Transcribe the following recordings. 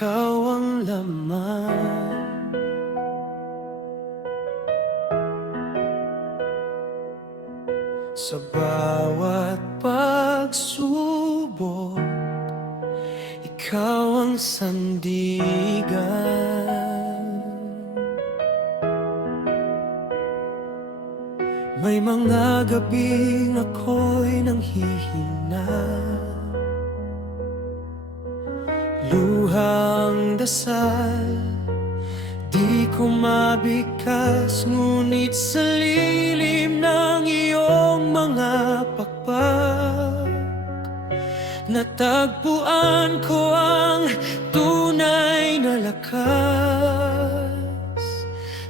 ikaw ang laman. Sa bawat pagsubok, ikaw ang sandigan. May mga gabing ako'y nanghihina, luhang dasal, di ko mabigkas. Ngunit sa lilim ng iyong mga pakpak, natagpuan ko ang tunay na lakas.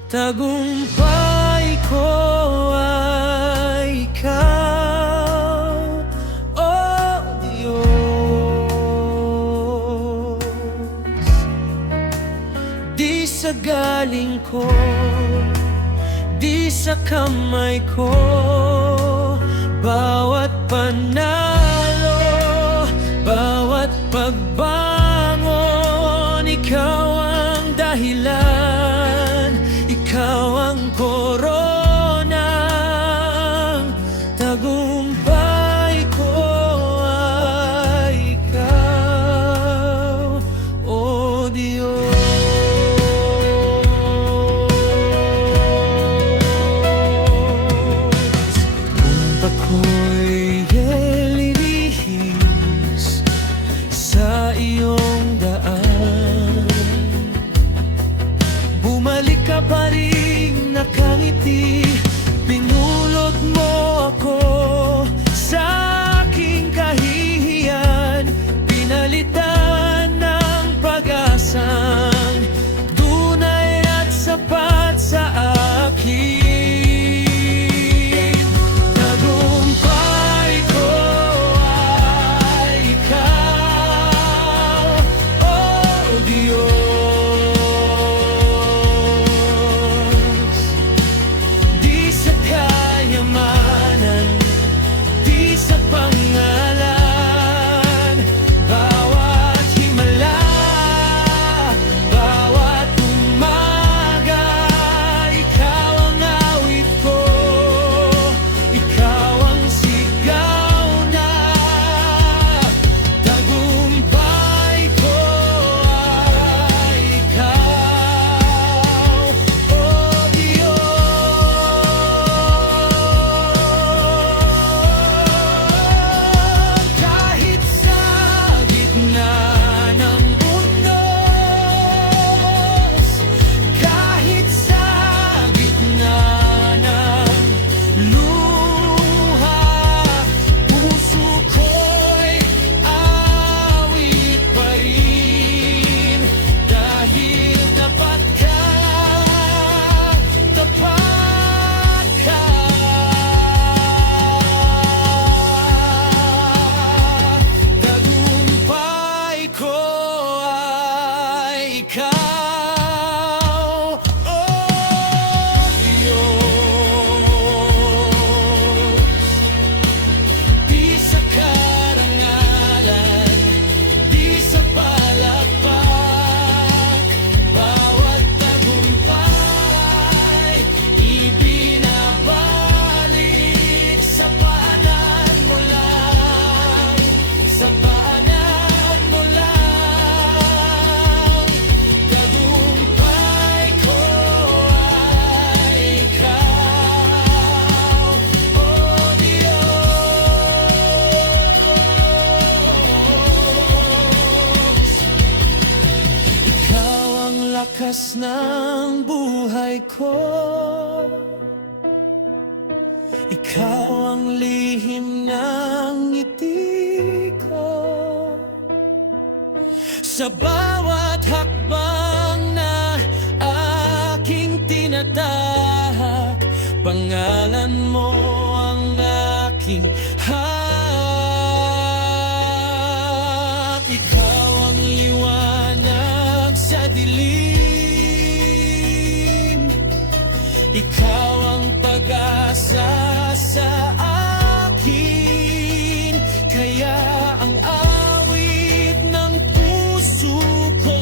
Tagumpay ko ay ikaw, oh Diyos. Di sa galing ko, di sa kamay ko, bawat panalo, bawat pagbangon, ikaw ang dahilan, ikaw ang korona. Tagumpay ko ay ikaw, oh Diyos. Kung ako'y lilihis sa iyong daan, bumalik ka pa rin nakangiti. Pinulot mo ako sa aking kahihiyan, pinalitan ng pag-asang tunay at sapat sa akin. Tagumpay ko ay ikaw, oh Diyos. Di sa kayamanan, di sa pangalan, bawat himala, bawat umaga, ikaw ang awit ko, ikaw ang sigaw na tagumpay ko ay ikaw, oh Diyos. Kahit sa gitna ng unos, kahit sa gitna ng luha, puso ko'y awit pa rin. Dahil tapat ka, tapat ka. Tagumpay ko ay ikaw, oh Diyos. Di sa karangalan, di sa palakpak, bawat tagumpay ibinabalik sa paanan mo lang, sa paanan mo lang. Tagumpay ko ay ikaw, oh Diyos. Ikaw ang lakas ng buhay ko, ikaw ang lihim ng ngiti ko. Sa bawat hakbang na aking tinatahak, pangalan mo ang aking hak. Ikaw ang liwanag sa dilim, ikaw ang pag-asa sa akin. Kaya ang awit ng puso ko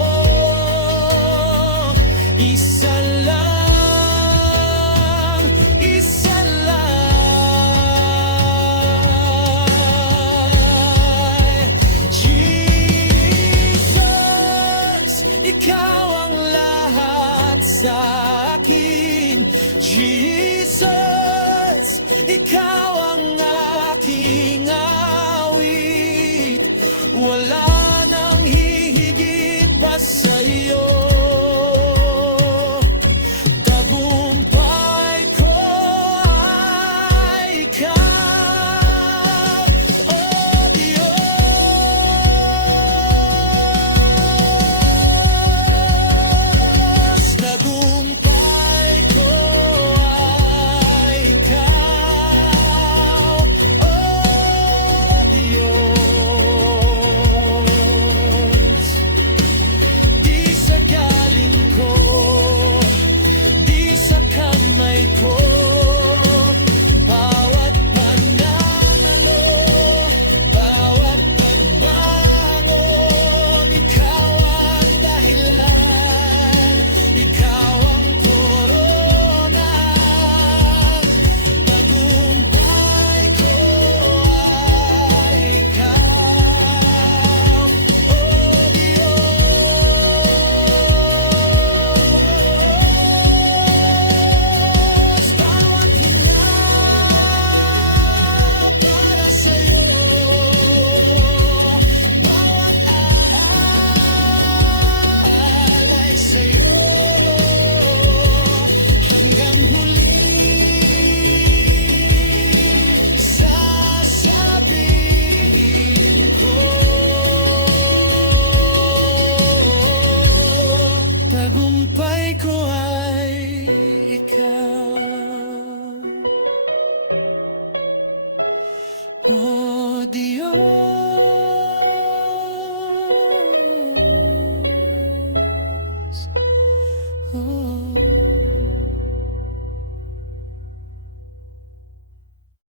tagumpay ko ay ikaw. O Diyos, oh.